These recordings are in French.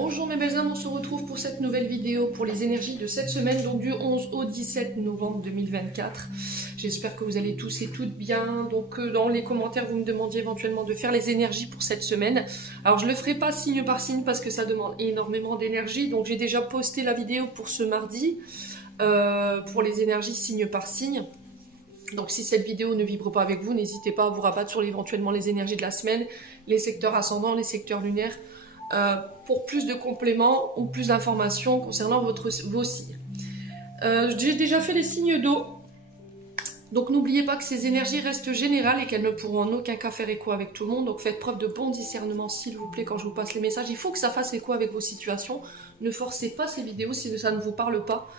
Bonjour mes belles âmes, on se retrouve pour cette nouvelle vidéo pour les énergies de cette semaine, donc du 11 au 17 novembre 2024. J'espère que vous allez tous et toutes bien. Donc dans les commentaires, vous me demandiez éventuellement de faire les énergies pour cette semaine. Alors je ne le ferai pas signe par signe parce que ça demande énormément d'énergie. Donc j'ai déjà posté la vidéo pour ce mardi, pour les énergies signe par signe. Donc si cette vidéo ne vibre pas avec vous, n'hésitez pas à vous rabattre sur éventuellement les énergies de la semaine, les secteurs ascendants, les secteurs lunaires, pour plus de compléments ou plus d'informations concernant vos signes. J'ai déjà fait les signes d'eau, donc n'oubliez pas que ces énergies restent générales et qu'elles ne pourront en aucun cas faire écho avec tout le monde. Donc faites preuve de bon discernement s'il vous plaît quand je vous passe les messages. Il faut que ça fasse écho avec vos situations. Ne forcez pas ces vidéos si ça ne vous parle pas.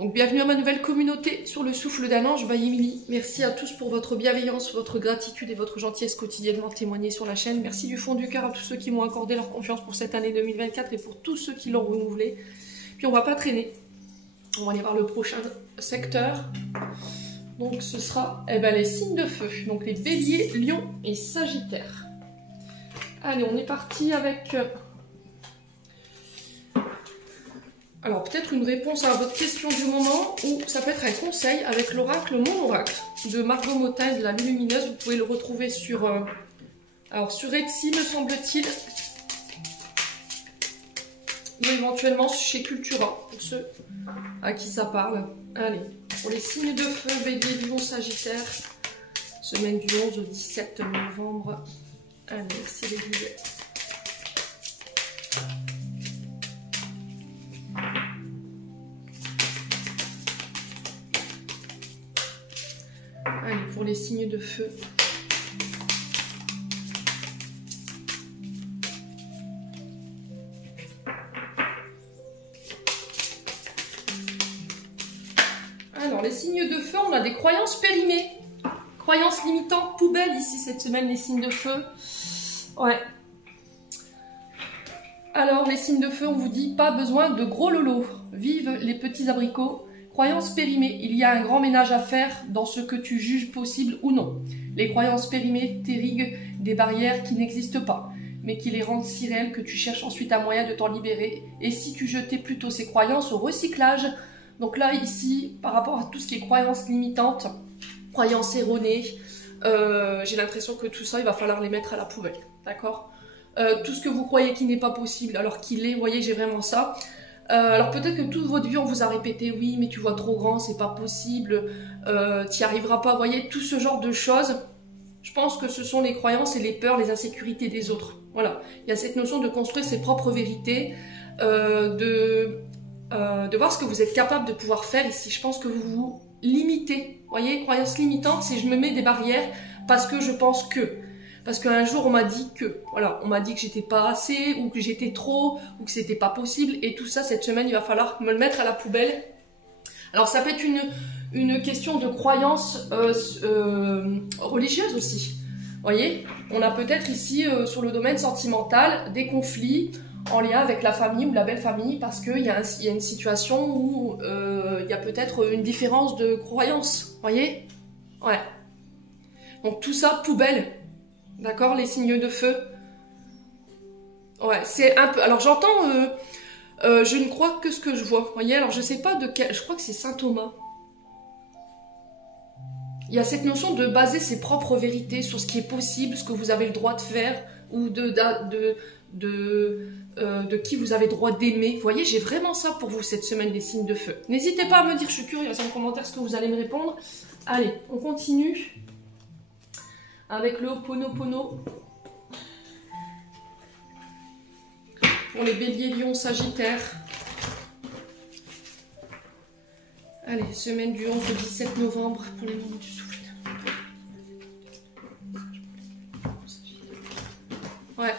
Donc bienvenue à ma nouvelle communauté sur le souffle d'un ange by Émilie. Merci à tous pour votre bienveillance, votre gratitude et votre gentillesse quotidiennement témoignée sur la chaîne. Merci du fond du cœur à tous ceux qui m'ont accordé leur confiance pour cette année 2024 et pour tous ceux qui l'ont renouvelée. Puis on va pas traîner. On va aller voir le prochain secteur. Donc ce sera les signes de feu. Donc les béliers, lions et sagittaires. Allez, on est parti avec... Alors peut-être une réponse à votre question du moment ou ça peut être un conseil avec l'oracle Mon Oracle de Margot Motin de la Lumineuse. Vous pouvez le retrouver sur Etsy me semble-t-il, ou éventuellement chez Cultura pour ceux à qui ça parle. Allez, pour les signes de feu, bélier, lion, sagittaire, semaine du 11 au 17 novembre. Allez, c'est les billets. Allez, pour les signes de feu. Alors, les signes de feu, on a des croyances périmées. Croyances limitantes, poubelle ici cette semaine, les signes de feu. Ouais. Alors, les signes de feu, on vous dit pas besoin de gros lolos. Vive les petits abricots. Croyances périmées, il y a un grand ménage à faire dans ce que tu juges possible ou non. Les croyances périmées t'ériguent des barrières qui n'existent pas, mais qui les rendent si réelles que tu cherches ensuite un moyen de t'en libérer. Et si tu jetais plutôt ces croyances au recyclage? Donc là, ici, par rapport à tout ce qui est croyances limitantes, croyances erronées, j'ai l'impression que tout ça, il va falloir les mettre à la poubelle, d'accord? Tout ce que vous croyez qui n'est pas possible, alors qu'il est, vous voyez, j'ai vraiment ça. Alors peut-être que toute votre vie on vous a répété oui mais tu vois trop grand, c'est pas possible, tu n'y arriveras pas, vous voyez, tout ce genre de choses. Je pense que ce sont les croyances et les peurs, les insécurités des autres. Voilà, il y a cette notion de construire ses propres vérités, de voir ce que vous êtes capable de pouvoir faire ici. Je pense que vous vous limitez, vous voyez, croyances limitantes, c'est je me mets des barrières parce que je pense que... Parce qu'un jour, on m'a dit que, voilà, on m'a dit que j'étais pas assez, ou que j'étais trop, ou que c'était pas possible, et tout ça, cette semaine, il va falloir me le mettre à la poubelle. Alors, ça peut être une question de croyance religieuse aussi. Vous voyez, on a peut-être ici, sur le domaine sentimental, des conflits en lien avec la famille ou la belle famille, parce qu'il y a une situation où il y a peut-être une différence de croyance. Vous voyez? Ouais. Donc, tout ça, poubelle. D'accord, les signes de feu. Ouais, c'est un peu... Alors j'entends... je ne crois que ce que je vois. Vous voyez, alors je sais pas de quel... Je crois que c'est saint Thomas. Il y a cette notion de baser ses propres vérités sur ce qui est possible, ce que vous avez le droit de faire, ou de qui vous avez le droit d'aimer. Vous voyez, j'ai vraiment ça pour vous cette semaine, les signes de feu. N'hésitez pas à me dire, je suis curieuse en commentaire ce que vous allez me répondre. Allez, on continue. Avec le Ho'oponopono pour les béliers, lions, sagittaires. Allez, semaine du 11 au 17 novembre pour les moments du souffle. Ouais.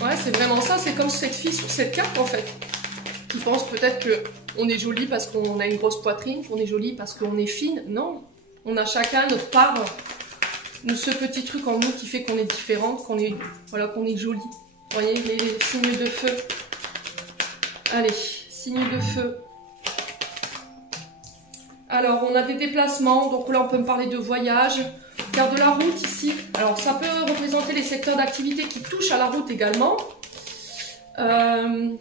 Ouais, c'est vraiment ça, c'est comme cette fille sur cette carte en fait. Qui pense peut-être que on est jolie parce qu'on a une grosse poitrine, qu'on est jolie parce qu'on est fine. Non, on a chacun notre part, ce petit truc en nous qui fait qu'on est différente, qu'on est, voilà, qu'on est jolie. Vous voyez, les signes de feu. Allez, signes de feu. Alors, on a des déplacements, donc là, on peut me parler de voyage. Carte de la route ici. Alors, ça peut représenter les secteurs d'activité qui touchent à la route également. Il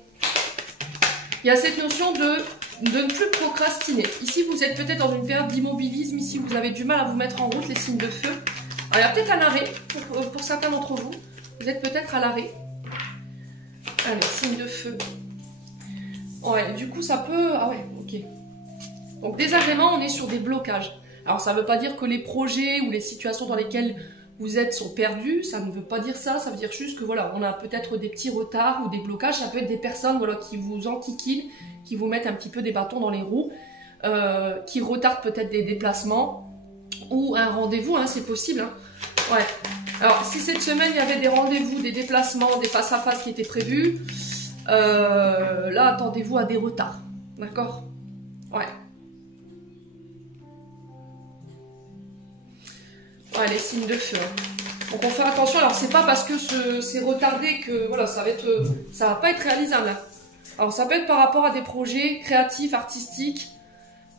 y a cette notion de ne plus procrastiner. Ici, vous êtes peut-être dans une période d'immobilisme. Ici, vous avez du mal à vous mettre en route, les signes de feu. Alors, il y a peut-être un arrêt pour certains d'entre vous. Vous êtes peut-être à l'arrêt. Allez, signe de feu. Ouais, du coup, ça peut... Ah ouais, ok. Donc, désagrément, on est sur des blocages. Alors, ça ne veut pas dire que les projets ou les situations dans lesquelles vous êtes sont perdus. Ça ne veut pas dire ça. Ça veut dire juste que, voilà, on a peut-être des petits retards ou des blocages. Ça peut être des personnes, voilà, qui vous enquiquinent, qui vous mettent un petit peu des bâtons dans les roues, qui retardent peut-être des déplacements ou un rendez-vous, hein, c'est possible. Hein. Ouais. Alors, si cette semaine, il y avait des rendez-vous, des déplacements, des face-à-face qui étaient prévus, là, attendez-vous à des retards. D'accord? Ouais. Ouais, les signes de feu. Hein. Donc, on fait attention. Alors, c'est pas parce que c'est retardé que, voilà, ça va pas être réalisable. Hein. Alors, ça peut être par rapport à des projets créatifs, artistiques.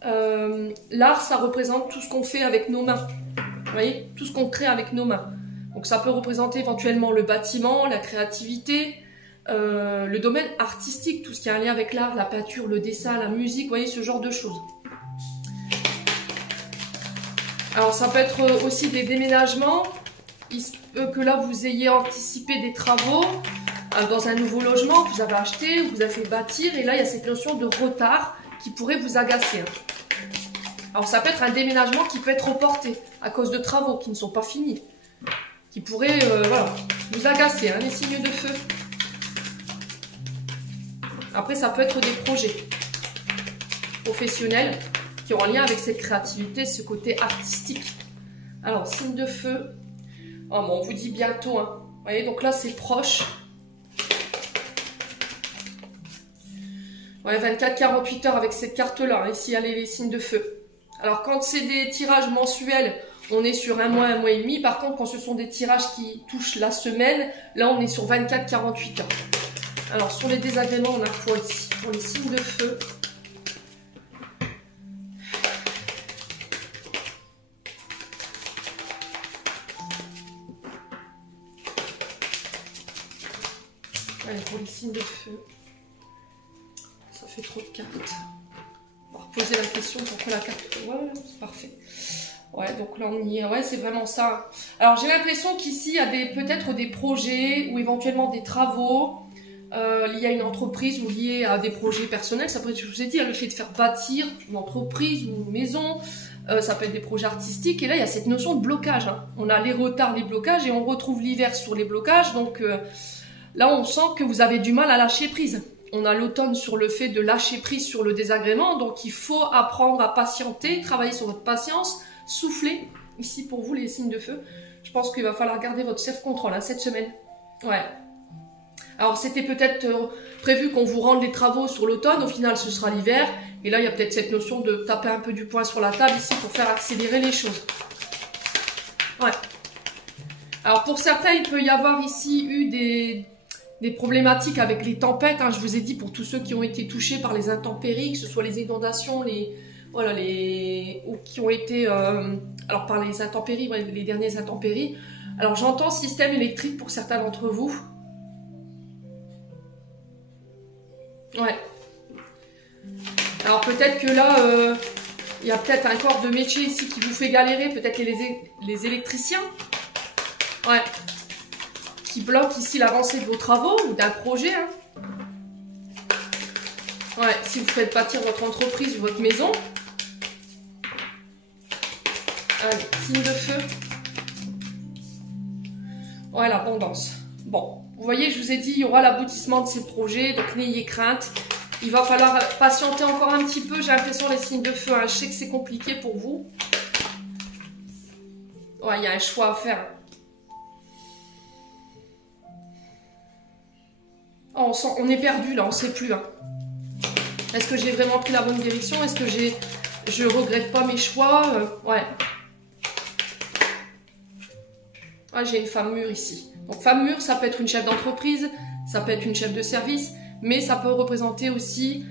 L'art, ça représente tout ce qu'on fait avec nos mains. Vous voyez? Tout ce qu'on crée avec nos mains. Donc ça peut représenter éventuellement le bâtiment, la créativité, le domaine artistique, tout ce qui a un lien avec l'art, la peinture, le dessin, la musique, vous voyez, ce genre de choses. Alors ça peut être aussi des déménagements, il se peut que là vous ayez anticipé des travaux dans un nouveau logement que vous avez acheté, vous avez fait bâtir, et là il y a cette notion de retard qui pourrait vous agacer. Hein. Alors ça peut être un déménagement qui peut être reporté à cause de travaux qui ne sont pas finis. Qui pourrait voilà, vous agacer, hein, les signes de feu. Après, ça peut être des projets professionnels qui ont un lien avec cette créativité, ce côté artistique. Alors, signe de feu. Oh, bon, on vous dit bientôt. Hein. Vous voyez, donc là, c'est proche. Ouais, 24-48 heures avec cette carte-là. Hein. Ici, il y a les signes de feu. Alors, quand c'est des tirages mensuels, on est sur un mois et demi. Par contre, quand ce sont des tirages qui touchent la semaine, là, on est sur 24-48 heures. Alors, sur les désagréments, on a quoi ici? Pour les signes de feu. Allez, pour les signes de feu. Ça fait trop de cartes. On va reposer la question pour que la carte... Ouais, c'est parfait. Ouais, donc là on y est, ouais, c'est vraiment ça. Alors j'ai l'impression qu'ici il y a peut-être des projets ou éventuellement des travaux liés à une entreprise ou liés à des projets personnels. Ça peut être, je vous ai dit, le fait de faire bâtir une entreprise ou une maison, ça peut être des projets artistiques. Et là il y a cette notion de blocage. Hein. On a les retards, les blocages et on retrouve l'hiver sur les blocages. Donc là on sent que vous avez du mal à lâcher prise. On a l'automne sur le fait de lâcher prise sur le désagrément. Donc il faut apprendre à patienter, travailler sur votre patience. Souffler, ici pour vous les signes de feu. Je pense qu'il va falloir garder votre self-control hein, cette semaine. Ouais. Alors c'était peut-être prévu qu'on vous rende les travaux sur l'automne, au final ce sera l'hiver. Et là il y a peut-être cette notion de taper un peu du poing sur la table ici pour faire accélérer les choses. Ouais. Alors pour certains il peut y avoir ici eu des problématiques avec les tempêtes. Hein, je vous ai dit pour tous ceux qui ont été touchés par les intempéries, que ce soit les inondations, voilà, ou qui ont été, alors par les intempéries, ouais, les dernières intempéries. Alors j'entends système électrique pour certains d'entre vous. Ouais. Alors peut-être que là, il y a peut-être un corps de métier ici qui vous fait galérer, peut-être les électriciens. Ouais. Qui bloquent ici l'avancée de vos travaux ou d'un projet. Hein. Ouais, si vous faites bâtir votre entreprise ou votre maison. Allez, signe de feu. Ouais, l'abondance. Bon, vous voyez, je vous ai dit, il y aura l'aboutissement de ces projets, donc n'ayez crainte. Il va falloir patienter encore un petit peu. J'ai l'impression, les signes de feu, hein, je sais que c'est compliqué pour vous. Ouais, il y a un choix à faire. Oh, on est perdu là, on ne sait plus. Hein. Est-ce que j'ai vraiment pris la bonne direction? Est-ce que je regrette pas mes choix? Ouais. Ah, j'ai une femme mûre ici. Donc femme mûre, ça peut être une chef d'entreprise, ça peut être une chef de service, mais ça peut représenter aussi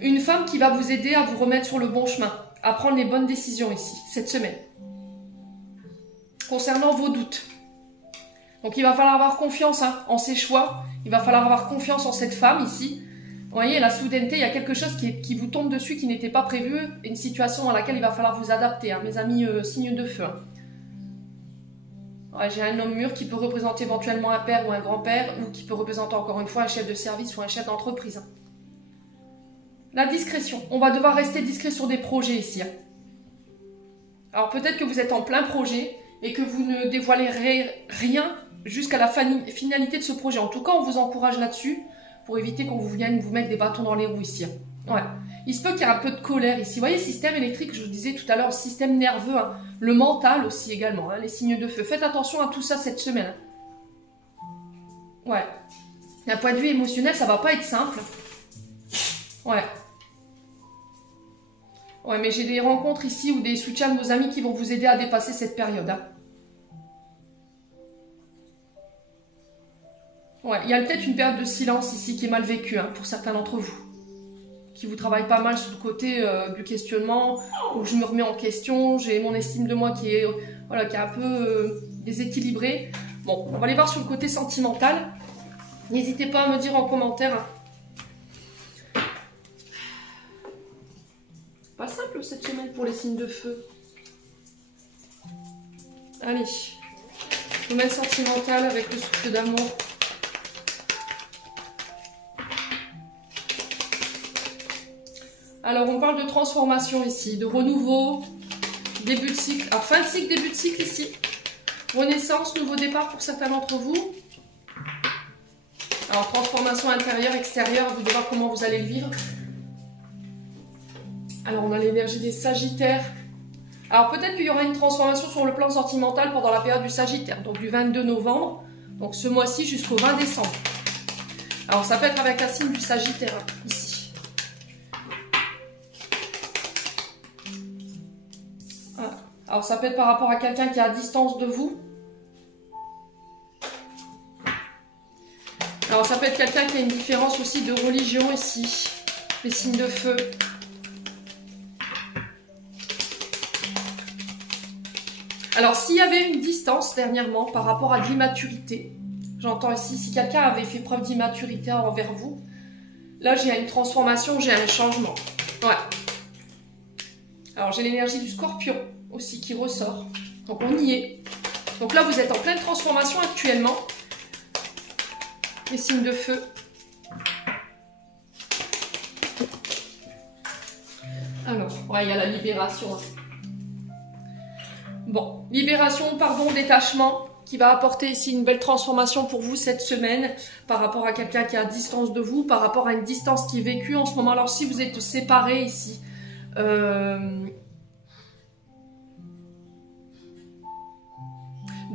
Une femme qui va vous aider à vous remettre sur le bon chemin, à prendre les bonnes décisions ici, cette semaine. Concernant vos doutes. Donc il va falloir avoir confiance en ses choix. Il va falloir avoir confiance en cette femme ici. Vous voyez, la soudaineté, il y a quelque chose qui vous tombe dessus, qui n'était pas prévu. Une situation à laquelle il va falloir vous adapter, hein, mes amis signes de feu. Hein. Ouais, j'ai un homme mûr qui peut représenter éventuellement un père ou un grand-père, ou qui peut représenter encore une fois un chef de service ou un chef d'entreprise. Hein. La discrétion. On va devoir rester discret sur des projets ici. Hein. Alors peut-être que vous êtes en plein projet et que vous ne dévoilerez rien jusqu'à la finalité de ce projet. En tout cas, on vous encourage là-dessus pour éviter qu'on vienne vous mettre des bâtons dans les roues ici. Hein. Ouais. Il se peut qu'il y ait un peu de colère ici. Vous voyez, système électrique, je vous disais tout à l'heure, système nerveux, hein. Le mental aussi également, hein, les signes de feu. Faites attention à tout ça cette semaine. Hein. Ouais. D'un point de vue émotionnel, ça va pas être simple. Ouais. Ouais, mais j'ai des rencontres ici ou des soutiens de vos amis qui vont vous aider à dépasser cette période. Hein. Ouais, il y a peut-être une période de silence ici qui est mal vécue hein, pour certains d'entre vous. Qui vous travaille pas mal sur le côté du questionnement, où je me remets en question, j'ai mon estime de moi qui est, voilà, qui est un peu déséquilibrée. Bon, on va aller voir sur le côté sentimental. N'hésitez pas à me dire en commentaire. Hein. Pas simple cette semaine pour les signes de feu. Allez, domaine sentimental avec le souffle d'amour. Alors on parle de transformation ici, de renouveau, début de cycle, alors fin de cycle, début de cycle ici. Renaissance, nouveau départ pour certains d'entre vous. Alors transformation intérieure, extérieure, vous devez voir comment vous allez le vivre. Alors on a l'énergie des Sagittaires. Alors peut-être qu'il y aura une transformation sur le plan sentimental pendant la période du Sagittaire, donc du 22 novembre, donc ce mois-ci jusqu'au 20 décembre. Alors ça peut être avec la signe du Sagittaire, hein, ici. Voilà. Alors ça peut être par rapport à quelqu'un qui est à distance de vous. Alors ça peut être quelqu'un qui a une différence aussi de religion ici, les signes de feu. Alors, s'il y avait une distance dernièrement par rapport à de l'immaturité, j'entends ici, si quelqu'un avait fait preuve d'immaturité envers vous, là, j'ai une transformation, j'ai un changement. Ouais. Alors, j'ai l'énergie du Scorpion aussi qui ressort. Donc, on y est. Donc là, vous êtes en pleine transformation actuellement. Les signes de feu. Alors, ouais, il y a la libération. Bon, libération, pardon, détachement, qui va apporter ici une belle transformation pour vous cette semaine, par rapport à quelqu'un qui est à distance de vous, par rapport à une distance qui est vécue en ce moment. Alors si vous êtes séparés ici, de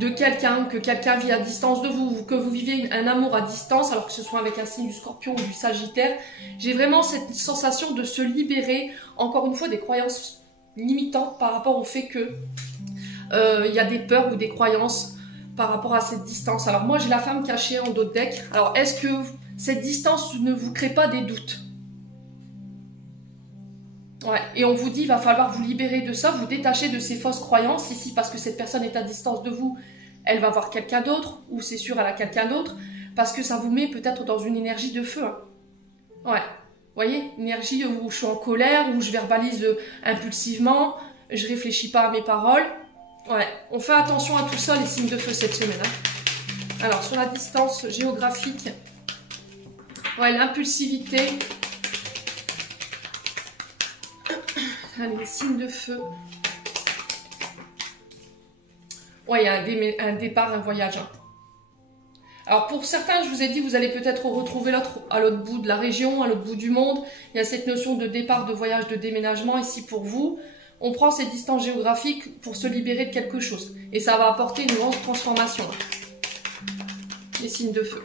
quelqu'un, que quelqu'un vit à distance de vous, que vous vivez un amour à distance, alors que ce soit avec un signe du Scorpion ou du Sagittaire, j'ai vraiment cette sensation de se libérer, encore une fois, des croyances limitantes par rapport au fait que il y a des peurs ou des croyances par rapport à cette distance. Alors moi j'ai la femme cachée en dos de deck. Alors est-ce que cette distance ne vous crée pas des doutes? Ouais, et on vous dit il va falloir vous libérer de ça, vous détacher de ces fausses croyances ici parce que cette personne est à distance de vous, elle va voir quelqu'un d'autre, ou c'est sûr elle a quelqu'un d'autre, parce que ça vous met peut-être dans une énergie de feu. Hein. Ouais, vous voyez, énergie où je suis en colère, où je verbalise impulsivement, je réfléchis pas à mes paroles. Ouais, on fait attention à tout ça, les signes de feu cette semaine. Hein. Alors, sur la distance géographique, ouais, l'impulsivité. Allez, les signes de feu. Ouais, il y a un départ, un voyage. Hein. Alors, pour certains, je vous ai dit, vous allez peut-être retrouver à l'autre bout de la région, à l'autre bout du monde. Il y a cette notion de départ, de voyage, de déménagement ici pour vous. On prend ces distances géographiques pour se libérer de quelque chose. Et ça va apporter une grande transformation. Les signes de feu.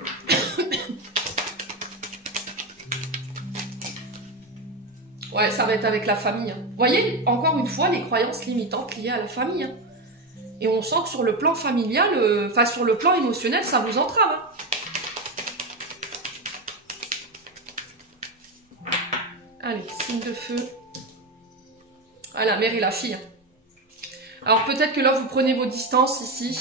Ouais, ça va être avec la famille. Hein. Vous voyez, encore une fois, les croyances limitantes liées à la famille. Hein. Et on sent que sur le plan familial, enfin sur le plan émotionnel, ça vous entrave. Hein. Allez, signe de feu. Ah, la mère et la fille. Alors peut-être que là, vous prenez vos distances ici.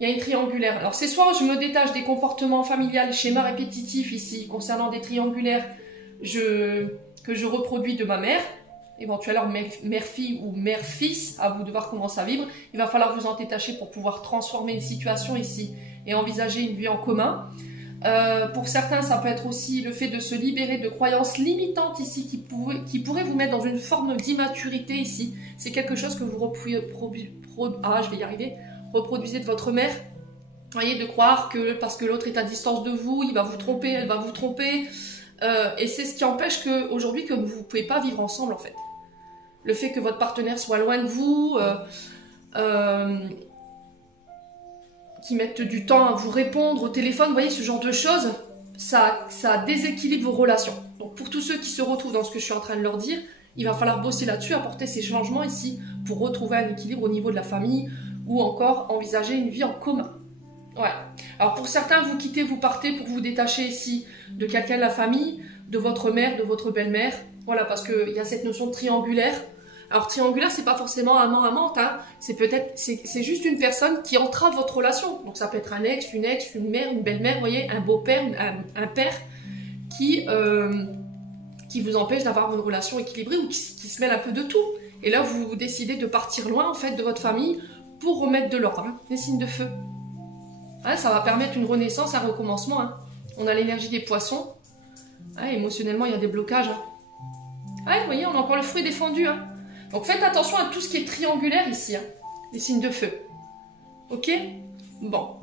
Il y a une triangulaire. Alors c'est soit je me détache des comportements familiales, schémas répétitifs ici, concernant des triangulaires que je reproduis de ma mère, éventuellement mère-fille ou mère-fils, à vous de voir comment ça vibre. Il va falloir vous en détacher pour pouvoir transformer une situation ici et envisager une vie en commun. Pour certains, ça peut être aussi le fait de se libérer de croyances limitantes ici qui pourraient vous mettre dans une forme d'immaturité ici. C'est quelque chose que vous reproduisez de votre mère. Vous voyez, de croire que parce que l'autre est à distance de vous, il va vous tromper, elle va vous tromper. Et c'est ce qui empêche qu'aujourd'hui que vous ne pouvez pas vivre ensemble en fait. Le fait que votre partenaire soit loin de vous, qui mettent du temps à vous répondre au téléphone, vous voyez, ce genre de choses, ça déséquilibre vos relations. Donc pour tous ceux qui se retrouvent dans ce que je suis en train de leur dire, il va falloir bosser là-dessus, apporter ces changements ici pour retrouver un équilibre au niveau de la famille ou encore envisager une vie en commun. Ouais. Alors pour certains, vous quittez, vous partez pour vous détacher ici de quelqu'un de la famille, de votre mère, de votre belle-mère. Voilà, parce qu'il y a cette notion de triangulaire. Alors triangulaire, c'est pas forcément amant-amante, hein. C'est juste une personne qui entrave votre relation. Donc ça peut être un ex, une mère, une belle-mère, vous voyez, un beau-père, un père qui vous empêche d'avoir une relation équilibrée ou qui se mêle un peu de tout. Et là, vous décidez de partir loin en fait de votre famille pour remettre de l'ordre. Hein. Les signes de feu. Hein, ça va permettre une renaissance, un recommencement. Hein. On a l'énergie des poissons. Hein, émotionnellement, il y a des blocages. Hein. Ah, vous voyez, on a encore le fruit défendu. Hein. Donc faites attention à tout ce qui est triangulaire ici, hein, les signes de feu. Ok? Bon.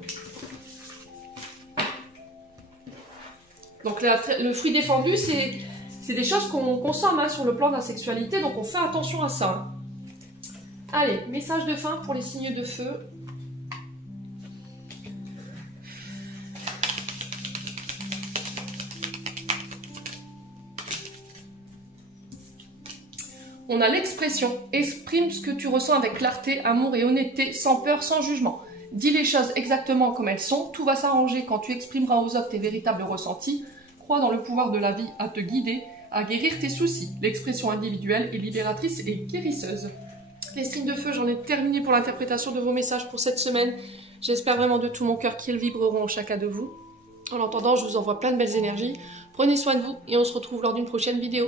Donc le fruit défendu, c'est des choses qu'on consomme hein, sur le plan de la sexualité, donc on fait attention à ça. Hein. Allez, message de fin pour les signes de feu. On a l'expression « Exprime ce que tu ressens avec clarté, amour et honnêteté, sans peur, sans jugement. Dis les choses exactement comme elles sont. Tout va s'arranger quand tu exprimeras aux autres tes véritables ressentis. Crois dans le pouvoir de la vie à te guider, à guérir tes soucis. L'expression individuelle est libératrice et guérisseuse. » Les signes de feu, j'en ai terminé pour l'interprétation de vos messages pour cette semaine. J'espère vraiment de tout mon cœur qu'ils vibreront chacun de vous. En attendant, je vous envoie plein de belles énergies. Prenez soin de vous et on se retrouve lors d'une prochaine vidéo.